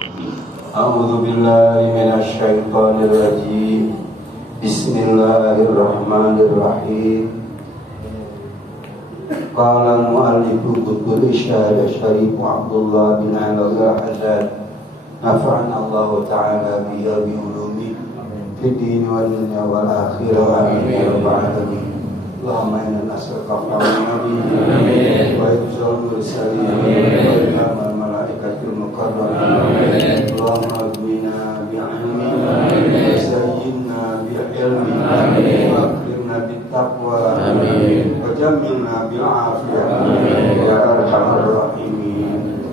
A'udzu billahi minasyaitonir rajim. Bismillahirrahmanirrahim. Qala al-mu'allifu Qutbul Isyad Syarif Abdullah bin Alawiyah Azad nafa'ana Allah ta'ala bihi bi ulumi fid din wal dunya wal akhirah amin ya rabbal alamin. Allahumma inna nas'aluka al-afwa amin wa hifdzal mursalin wa ilhamal malaikatil muqarrabin. Allahumma aghnina bi'ilmin wa zayyinna bi'ilmin wa akrimna bittaqwa wa jammilna bil'afiyah ya arhamar rahimin.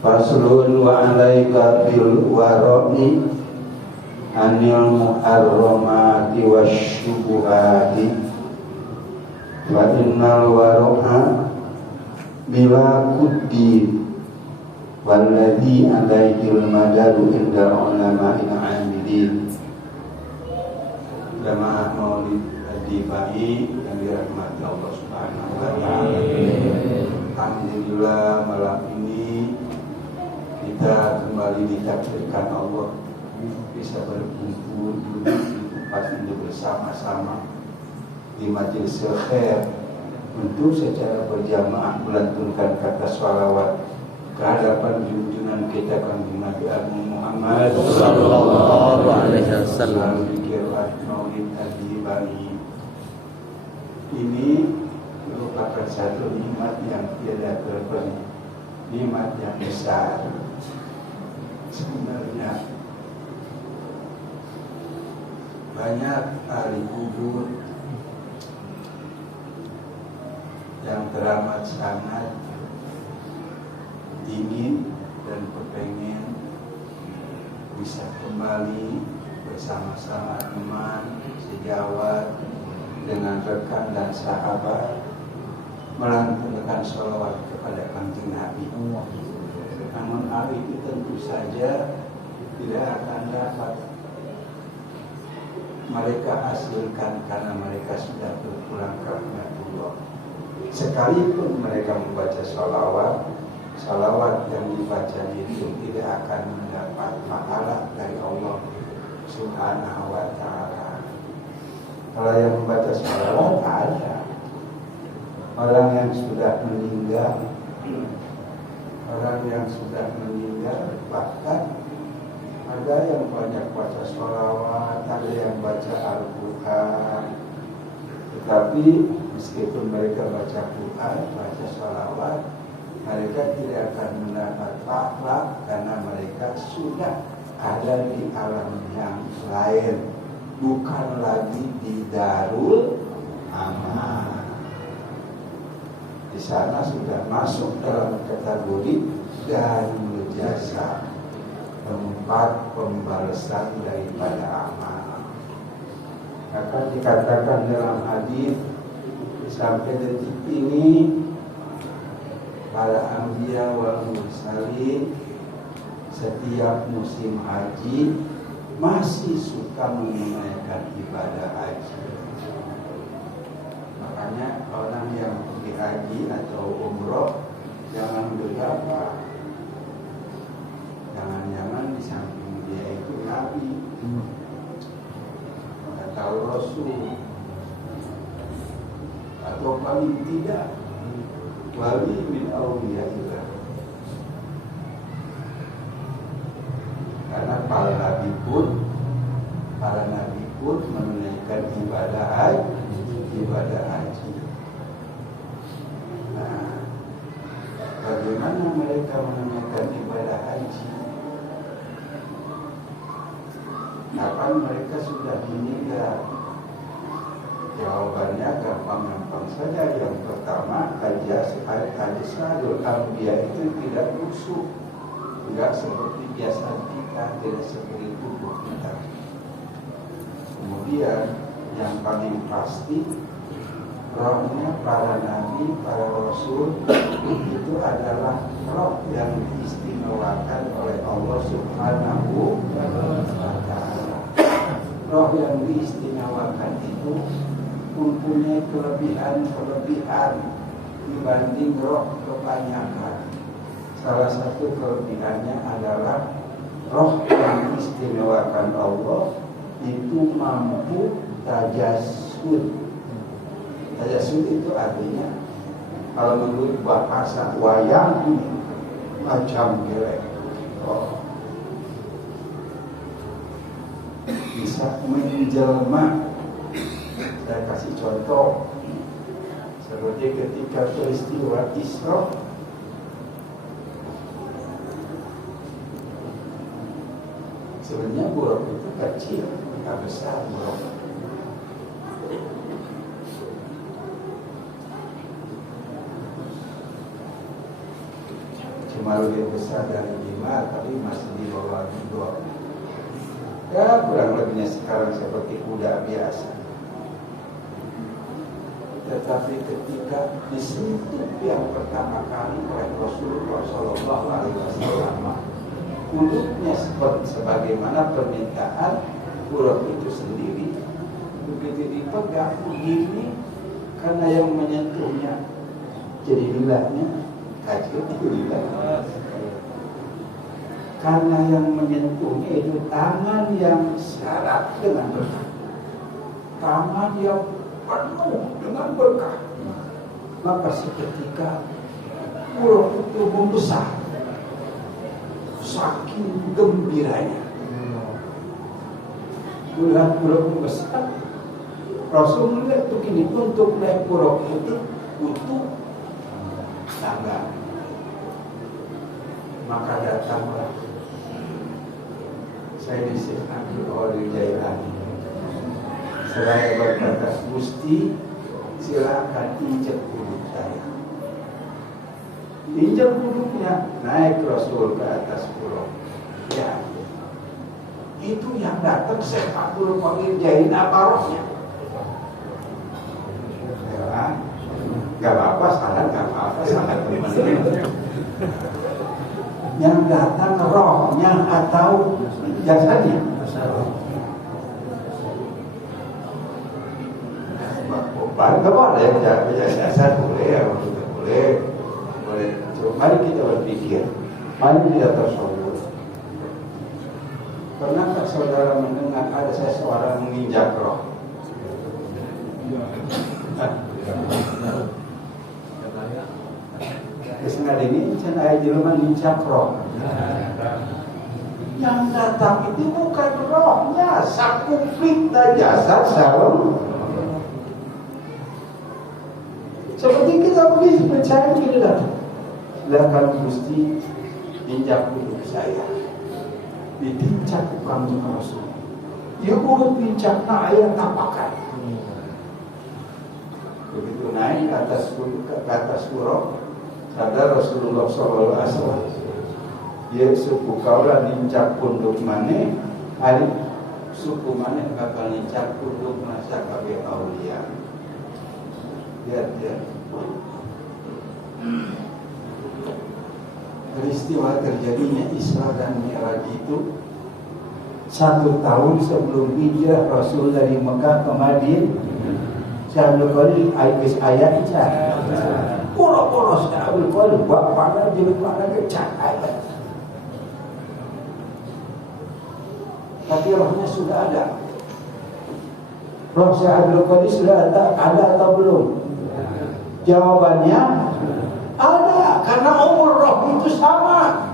Faslun wa 'alaika bil wara'i anil muharramati wasyubuhati wa innal wara'a bila kuddin walladhi alaihil madaru indal ulama'il 'amilin. Jamaah maulid dibahi yang dirahmati Allah Subhanahu wa taala. Alhamdulillah malam ini kita kembali ditakdirkan Allah bisa berkumpul duduk di tempat ini bersama-sama di majelis khair untuk secara berjamaah melantunkan kata shalawat ke hadapan junjungan kita Kanjeng Nabi Agung Muhammad sallallahu alaihi wasallam. Zikirlah maulid Adibani ini merupakan satu nikmat yang tiada terperi, nikmat yang besar. Sebenarnya banyak ahli kubur yang teramat sangat ingin dan kepengen bisa kembali bersama-sama teman sejawat dengan rekan dan sahabat melantunkan sholawat kepada Kanjeng Nabi. Namun hal itu tentu saja tidak akan dapat mereka hasilkan karena mereka sudah berpulang ke rahmatullah. Sekalipun mereka membaca salawat yang dibaca itu tidak akan mendapat pahala dari Allah Subhanahu wa ta'ala. Kalau yang membaca salawat ada orang yang sudah meninggal, bahkan ada yang banyak baca sholawat, ada yang baca Al-Quran. Tetapi meskipun mereka baca Quran, baca sholawat, mereka tidak akan mendapat pahala karena mereka sudah ada di alam yang lain, bukan lagi di Darul Aman. Di sana sudah masuk dalam kategori Darul Jasa, tempat pembalasan daripada amal. Akan dikatakan dalam hadis sampai detik ini para anbiya wal mursalin setiap musim haji masih suka menunaikan ibadah haji. Makanya orang yang pergi haji atau umroh jangan gegabah. Jangan-jangan di samping dia itu Nabi atau Rasul, atau paling tidak wali min awliyaillah. Karena para nabi pun menunaikan ibadah haji. Nah, bagaimana mereka menunaikan ibadah haji? Kapan mereka sudah meninggal? Jawabannya gampang-gampang saja. Yang pertama, haji Sadul Anbiya itu tidak busuk, tidak seperti biasa kita, tidak seperti tubuh kita. Kemudian yang paling pasti, rohnya para nabi, para rasul itu adalah roh yang diistimewakan oleh Allah Subhanahu wa ta'ala. Roh yang diistimewakan itu mempunyai kelebihan dibanding roh kebanyakan. salah satu kelebihannya adalah roh yang istimewakan Allah itu mampu tajasud. Tajasud itu artinya kalau menurut bahasa wayang ini macam gelek. Bisa menjelma. Saya kasih contoh seperti ketika peristiwa Isra. Sebenarnya buruk itu kecil, tidak besar buruk. Cuma lebih besar dari 5, tapi masih di bawah 2. Ya kurang lebihnya sekarang seperti kuda biasa. Tetapi ketika disentuh yang pertama kali oleh Rasulullah SAW, kulitnya sebagaimana permintaan buruk itu sendiri, begitu dipegang begini, karena yang menyentuhnya jadi lilahnya kacau lilah. Karena yang menyentuhnya itu tangan yang syarat dengan berkah, tangan yang penuh dengan berkah, maka seketika buruk itu membesar, saking gembiranya. Buruk membesar, Rasul melihat begini, untuk naik buruk itu butuh tangga. Maka datanglah saya disihkan oleh Jailani. Saya berkata, Gusti, silakan injek punduk saya. Injek punduknya, naik Rasul ke atas pulau. Ya, itu yang datang sepak dulu panggil Jailani apa rohnya? Ya, gak apa-apa, salah gak apa-apa, salah teman-teman. Yang datang rohnya atau jasadnya? Baru boleh jasad boleh, boleh. Mari kita berpikir, mari kita tersebut. Pernahkah saudara mendengar ada seseorang menginjak roh? Kesana ini cina jelema ninjak roh. Yang datang itu bukan rohnya, sakupit jasad sarung. Seperti kita boleh percaya kita datang. Silakan Gusti injak punduk saya. Ditincak bukan Rasul. Ya urut pincak na ayat tak pakai. Begitu naik ke atas buruk, sadar Rasulullah SAW. Dia suku kaulah nincak punduk mana, hari suku mana bakal nincak punduk masa kabeh aulia. Lihat ya. Peristiwa terjadinya Isra dan Mi'raj itu 1 tahun sebelum hijrah Rasul dari Mekah ke Madinah. Saya kali ayat icat. Pura-pura saya kali buat pada jadi pada kecat ayat. Tapi rohnya sudah ada. Roh Syaikhul Qadir sudah ada atau belum? Jawabannya ada, karena umur roh itu sama.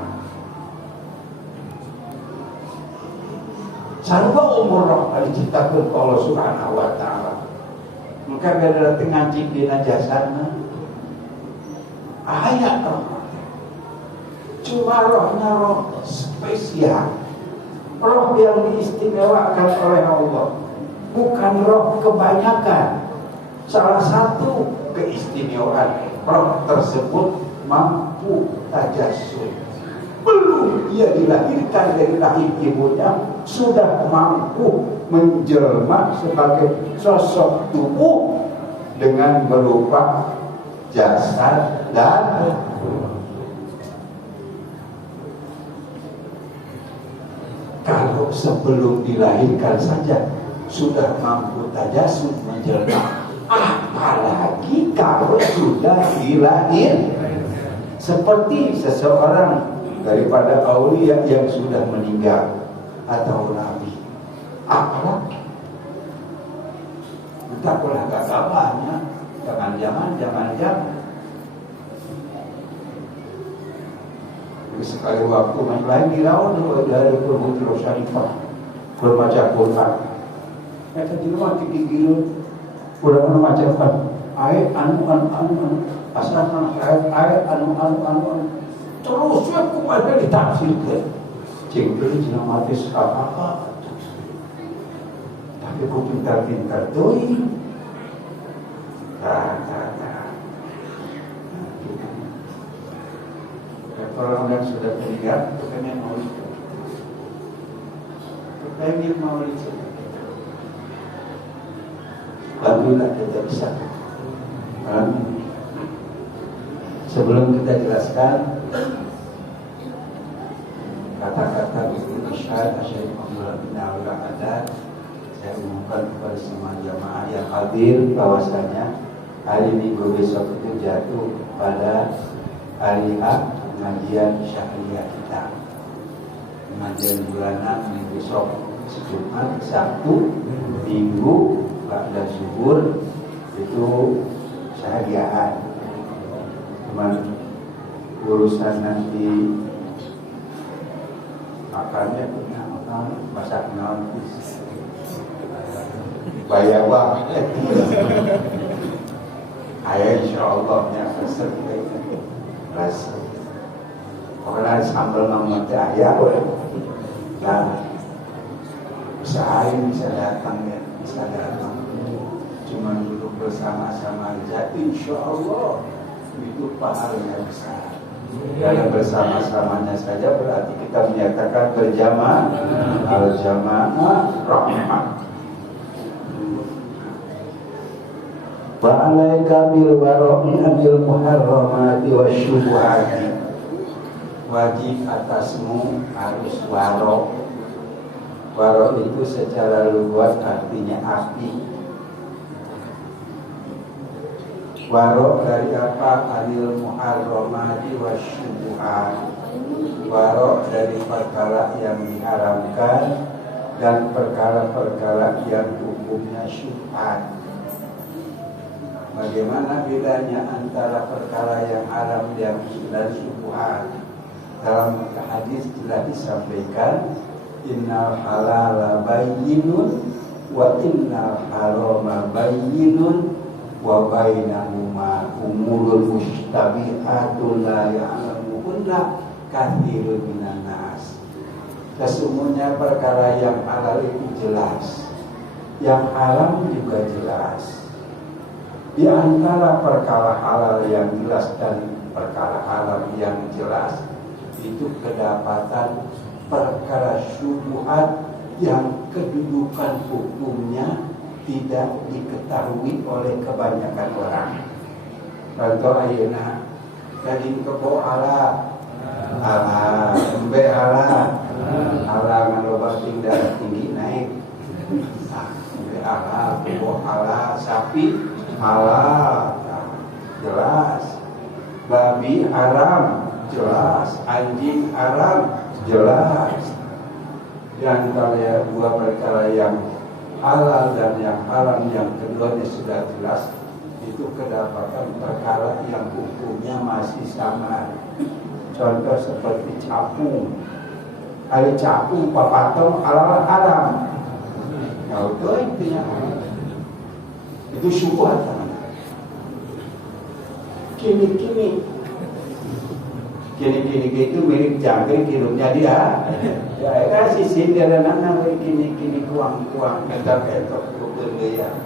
Sarwa umur roh diciptakan Allah Subhanahu wa taala. Maka kada datang ngaji di jasadna. Ayat roh. Cuma rohnya roh spesial. Roh yang diistimewakan oleh Allah, bukan roh kebanyakan. Salah satu keistimewaan roh tersebut mampu tajasud. Belum ia dilahirkan dari rahim ibunya sudah mampu menjelma sebagai sosok tubuh dengan berupa jasad dan kalau sebelum dilahirkan saja sudah mampu tajasud menjelma, apalagi kalau sudah dilahirkan. seperti seseorang daripada aulia yang sudah meninggal atau nabi. Apalah? Entah pula kabarnya, jangan. Sekali waktu main lagi lawan dari Perbutul Syarifah berbaca Quran. Kata di rumah gigi-gigi udah membacakan ayat anu asal ayat anu terus aku ada ditafsirkan. Cengkel cina mati apa? Tapi aku pintar-pintar doi. Orang yang sudah meninggal pengen maulid, alhamdulillah kita bisa. Sebelum kita jelaskan kata-kata Guru Syekh Muhammad bin Abdul Haddad, saya umumkan kepada semua jamaah yang hadir bahwasanya hari Minggu besok itu jatuh pada hari pengajian syahriah kita. Pengajian bulanan besok Jumat, Sabtu, Minggu, ba'da zuhur itu syahriahan. Cuman urusan nanti makannya punya masak naon bayar wah. Ayo insyaallah nya resep rasa orang sambal mamut ayah, nah usahain bisa datang. Cuman duduk bersama-sama aja, insya Allah itu pahalanya besar. Dalam bersama-samanya saja berarti kita menyatakan berjamaah, al-jamaah rahmah. Wa alaika bil wara'i anil muharramati wasyubuhati. Wajib atasmu harus waro. Waro itu secara luas artinya api. Waro dari apa? Anil muharramati wasyubuhat. Waro dari perkara yang diharamkan dan perkara-perkara yang hukumnya syubhat. Bagaimana bedanya antara perkara yang haram dan syubhat? Dalam hadis telah disampaikan, innal halala bayyinun wa innal harama bayyinun wa bainahuma umurul mustabihatun la ya'lamuhunna katsirun minan nas. Sesungguhnya perkara yang halal itu jelas, yang haram juga jelas. Di antara perkara halal yang jelas dan perkara haram yang jelas itu kedapatan perkara syubhat yang kedudukan hukumnya tidak diketahui oleh kebanyakan orang. Contoh ayeuna jadi kebo ala embe ala ngaloba tinggal tinggi naik. Embe ala kebo ala sapi ala jelas. Babi haram jelas, anjing haram jelas. Di antara dua perkara yang halal dan yang haram yang keduanya sudah jelas, itu kedapatan perkara yang hukumnya masih sama. Contoh seperti capung. Hari capung papatong halal haram. Ya itu intinya. Itu syubhat. Kini itu mirip jangkrik hidupnya dia. Ya kasih sindir nana kini kuang ketok keberdoyan.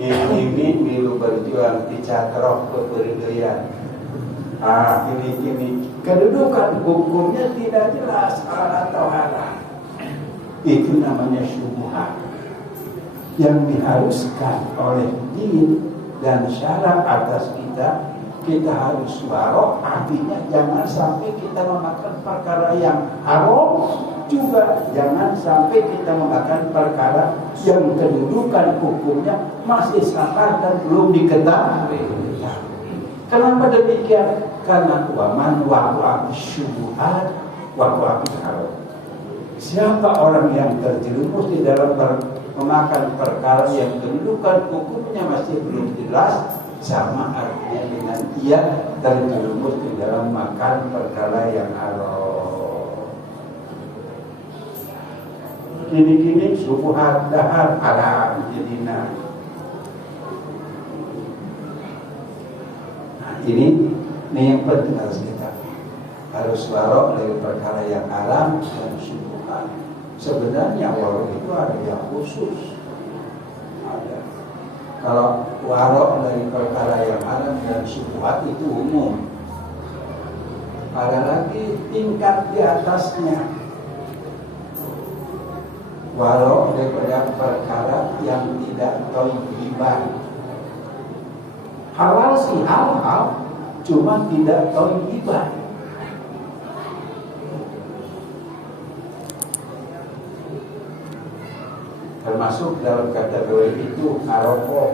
Milu berjuang dicatrok keberdoyan. Kini kedudukan hukumnya tidak jelas halal atau haram. Itu namanya syubhat yang diharuskan oleh din dan syarat atas kita harus waro, artinya jangan sampai kita memakan perkara yang haram, juga jangan sampai kita memakan perkara yang kedudukan hukumnya masih sama dan belum diketahui. Kenapa demikian? Karena waman waqa'a syubhat waqa'a haram. Siapa orang yang terjerumus di dalam memakan perkara yang kedudukan hukumnya masih belum jelas, sama artinya dengan ia terjerumus di dalam makan perkara yang haram. Kini syubhat dahar haram jadinya. Nah, ini yang penting harus warok dari perkara yang haram dan syubhat. Sebenarnya warok itu ada yang khusus. Ada. Kalau warok dari perkara yang haram dan syubhat itu umum. Ada lagi tingkat di atasnya. Warok daripada perkara yang tidak thayyibah. Halal sih halal, cuma tidak thayyibah. Termasuk dalam kategori itu ngarokok.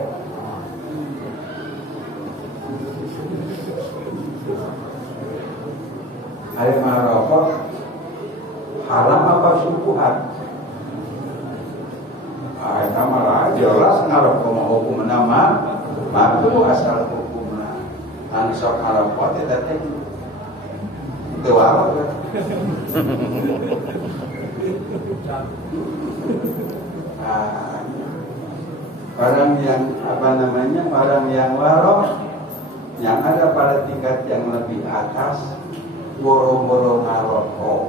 Hari ngarokok haram apa syubhat? Itu malah jelas ngarokok mau hukum nama, matu asal hukumna. Anu sok ngarokok tidak teh. Itu apa? Orang yang orang yang warok yang ada pada tingkat yang lebih atas boro-boro ngarokok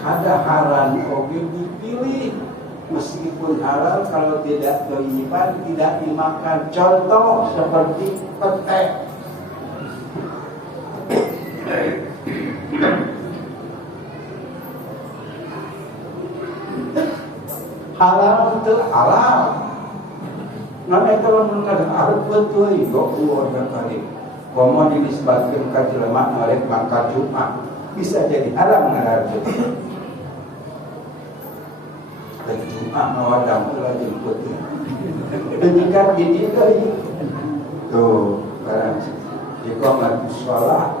kada haram oge dipilih meskipun halal kalau tidak thayyiban tidak dimakan. Contoh seperti petek. Halal itu halal. Namanya kalau mengatakan arep betul itu keluarga kali. Komo dinisbatkan ka jelema arep mangkat Jumat bisa jadi haram ngaran itu. Dan Jumat mawadam lagi putih. Penyikat gini deui. Tuh, barang jika mati sholat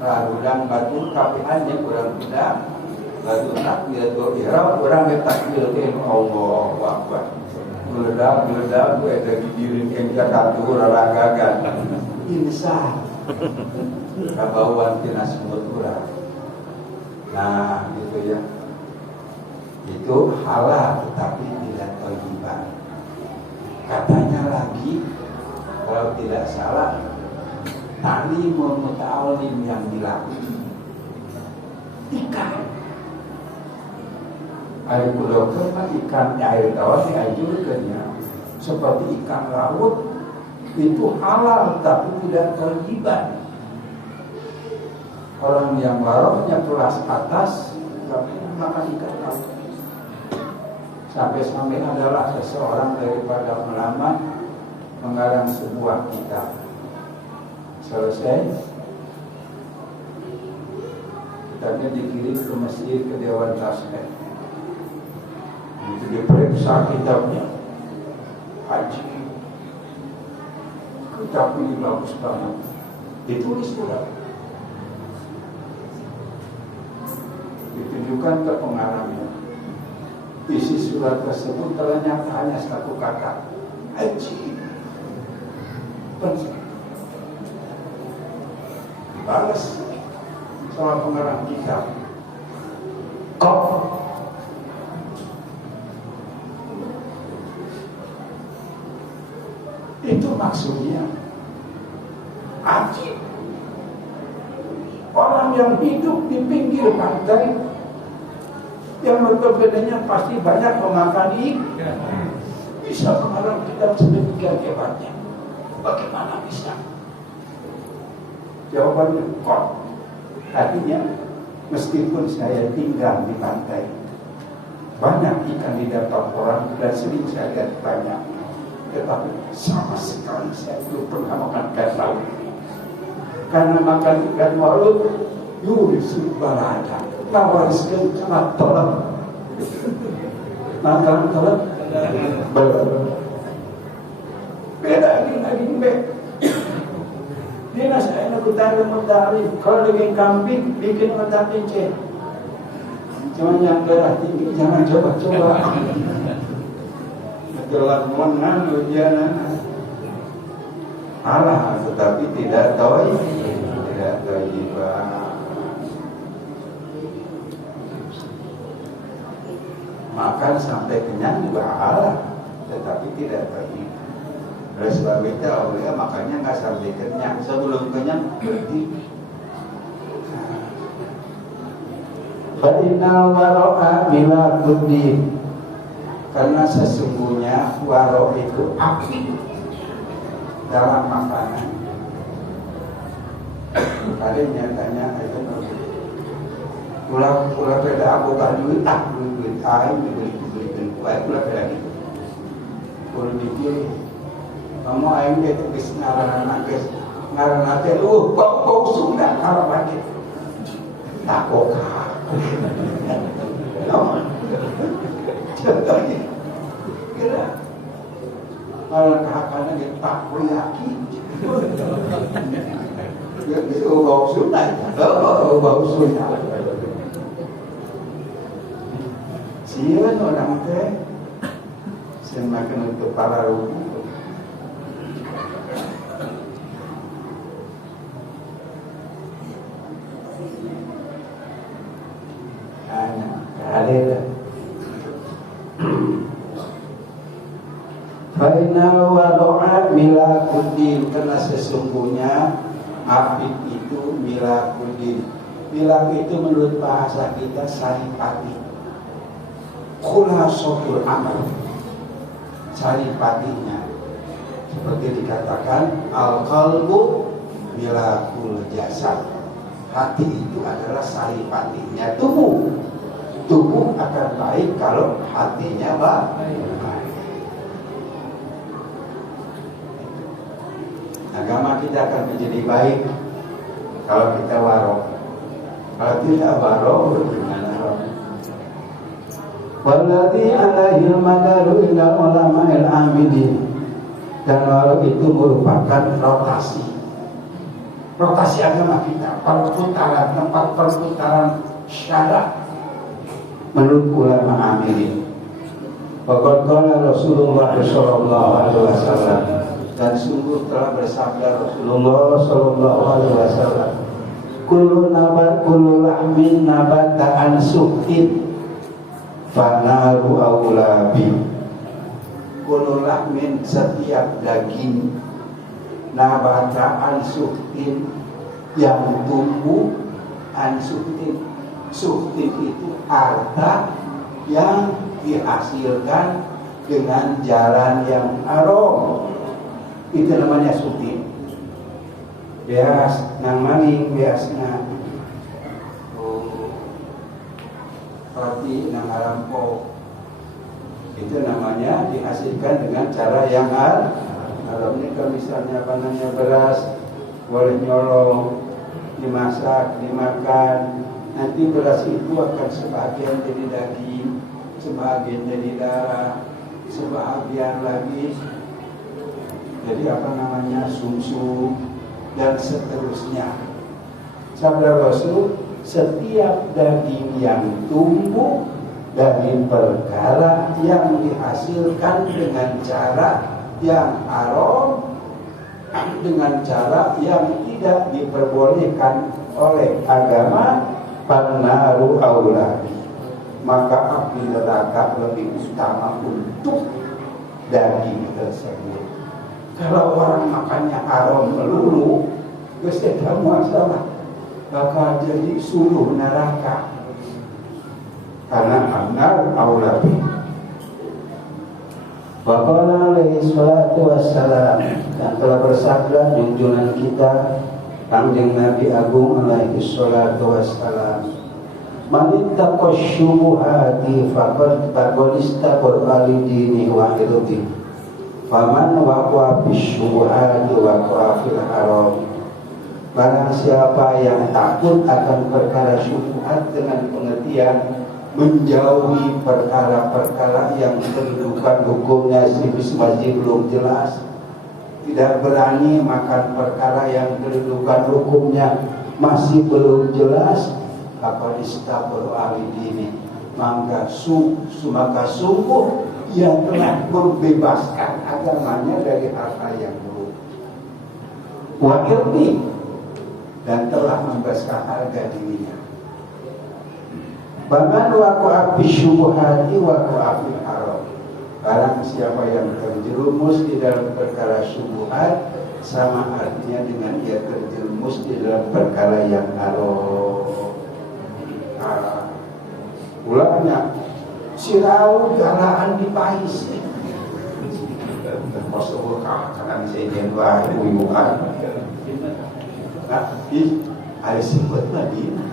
radang batur kapian yang kurang tidak lalu takbiratul ihram orang takbir ke Allahu Akbar. Meledak gue dari diri yang Jakarta raragagan. Insya kabauan tina semut urang. Nah, gitu ya. Itu halal tetapi tidak thayyiban. Katanya lagi kalau tidak salah ta'limul muta'allim yang dilakukan ikan. Air kudokan ikan air tawar dianjurkannya seperti ikan laut itu halal tapi tidak thayyiban. Orang yang waroknya kelas atas tapi makan ikan laut. Sampai adalah seseorang daripada ulama mengarang sebuah kitab. Selesai kitabnya dikirim ke Mesir ke Dewan Tasbih. Itu diperiksa kitabnya. Haji kitab ini bagus banget. Ditulis surat. Ditunjukkan ke pengarangnya. Isi surat tersebut ternyata hanya satu kata. Haji. Balas sama pengarang kitab. Kok itu maksudnya ajib. Orang yang hidup di pinggir pantai yang notabene pasti banyak memakan ikan bisa mengarang kitab sedemikian hebatnya. Bagaimana bisa? Jawabannya kok. Artinya meskipun saya tinggal di pantai banyak ikan didapat orang dan sering saya lihat banyak, tetapi sama sekali saya belum pernah makan ikan laut. Karena makan ikan laut yurisul balada nawariskan kena tolak makan tolak beda lagi Dia saya nak utara modal. Kalau bikin kambing, bikin modal pencet. Cuma yang darah tinggi jangan coba-coba. Gelap monan ujian. Allah, tetapi tidak tahu, tidak thayyibah. Makan sampai kenyang juga halal, tetapi tidak thayyibah. Oleh sebab itu awalnya makannya nggak sampai kenyang, sebelum kenyang berhenti. Fa'inal waro'a bila kudin, karena sesungguhnya waro itu api dalam makanan. Ada nyatanya itu pulang pada aku kan duit air dibeli pulang pada itu. Kalau dipilih kamu air itu bis ngaran nanti bau sudah kalau lagi takut contohnya kira kalau kakaknya dia takoyaki dia bisa bau sunat siapa orang teh semakin untuk para ruku ada Fainal wado'a milakudin, karena sesungguhnya api itu milakudin. Milak itu menurut bahasa kita saripati, khulasatul amal, saripatinya. Seperti dikatakan al-qalbu milakul jasad, hati itu adalah saripatinya tubuh. Tubuh akan baik kalau hatinya baik. Agama kita akan menjadi baik kalau kita waro. Kalau tidak waro, bagaimana? Walladzi alaihi madaru ila ulama'il amilin. Dan waro itu merupakan rotasi agama kita, tempat perputaran syarah menurut ulama amilin. Waqad qala Rasulullah sallallahu alaihi wasallam, dan sungguh telah bersabda Rasulullah sallallahu alaihi wasallam, kullu lahmin nabata an su'in fanaru aulabi. Kullu lahmin, setiap daging, nabata an su'in, yang tumbuh an su'in. Su'in itu harta yang dihasilkan dengan jalan yang haram, itu namanya su'in. Bias nang maning biasna roti nang harampo, itu namanya dihasilkan dengan cara yang haram. Ini kalau misalnya panennya beras, boleh nyolong, dimasak, dimakan. Nanti beras itu akan sebagian jadi daging, sebagian jadi darah, sebagian lagi jadi sumsum dan seterusnya. Sabda Rasul, setiap daging yang tumbuh dari perkara yang dihasilkan dengan cara yang haram, dengan cara yang tidak diperbolehkan oleh agama, Panaru aulabi, maka api neraka lebih utama untuk daging tersebut. Kalau orang makannya haram melulu, tidak masalah, bakal jadi suluh neraka. Karena anar aulabi. Faqala alaihi salatu wassalam, yang telah bersabda junjungan kita Kanjeng Nabi Agung alaihi salatu wassalam, man ittaqa syubuhati faqad taqallista dini wa irdi, faman waqa'a bisyubuhati waqa'a fil haram. Barang siapa yang takut akan perkara syubhat, dengan pengertian menjauhi perkara-perkara yang kedudukan hukumnya masih belum jelas, tidak berani makan perkara yang kedudukan hukumnya masih belum jelas, apa istaghfiru ahli dini, maka sungguh ia telah membebaskan agamanya dari hal-hal yang buruk. Wa irdi, dan telah membebaskan harga dirinya. Baman waqa'a fi syubhati waqa'a fil haram. Barang siapa yang terjerumus di dalam perkara syubhat, sama artinya dengan ia terjerumus di dalam perkara yang haram. Ulangnya sirau galaan di pais. Termasuk kakak saya jengwa ibu-ibuan. Ada sebut Madinah.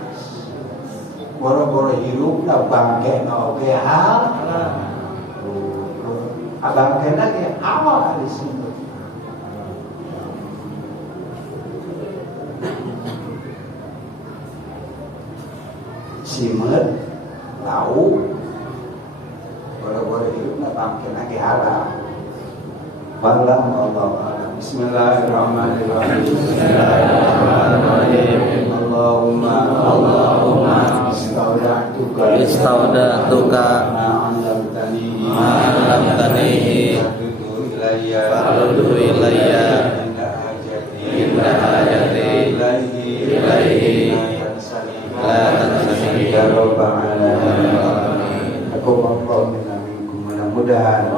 Boro-boro hirup lah bangke no ke hal. Abang kena ke awal ada sebut. Simet, lau, boro-boro hirup lah bangke na ke hal. Wallahu a'lam. Bismillahirrahmanirrahim. Bismillahirrahmanirrahim. Allahumma istaudatuka ma'alamtanihi farudhu ilayya inda hajati ilaihi la tansani ya rabbal alamin. Aku mohon minkum, mudah-mudahan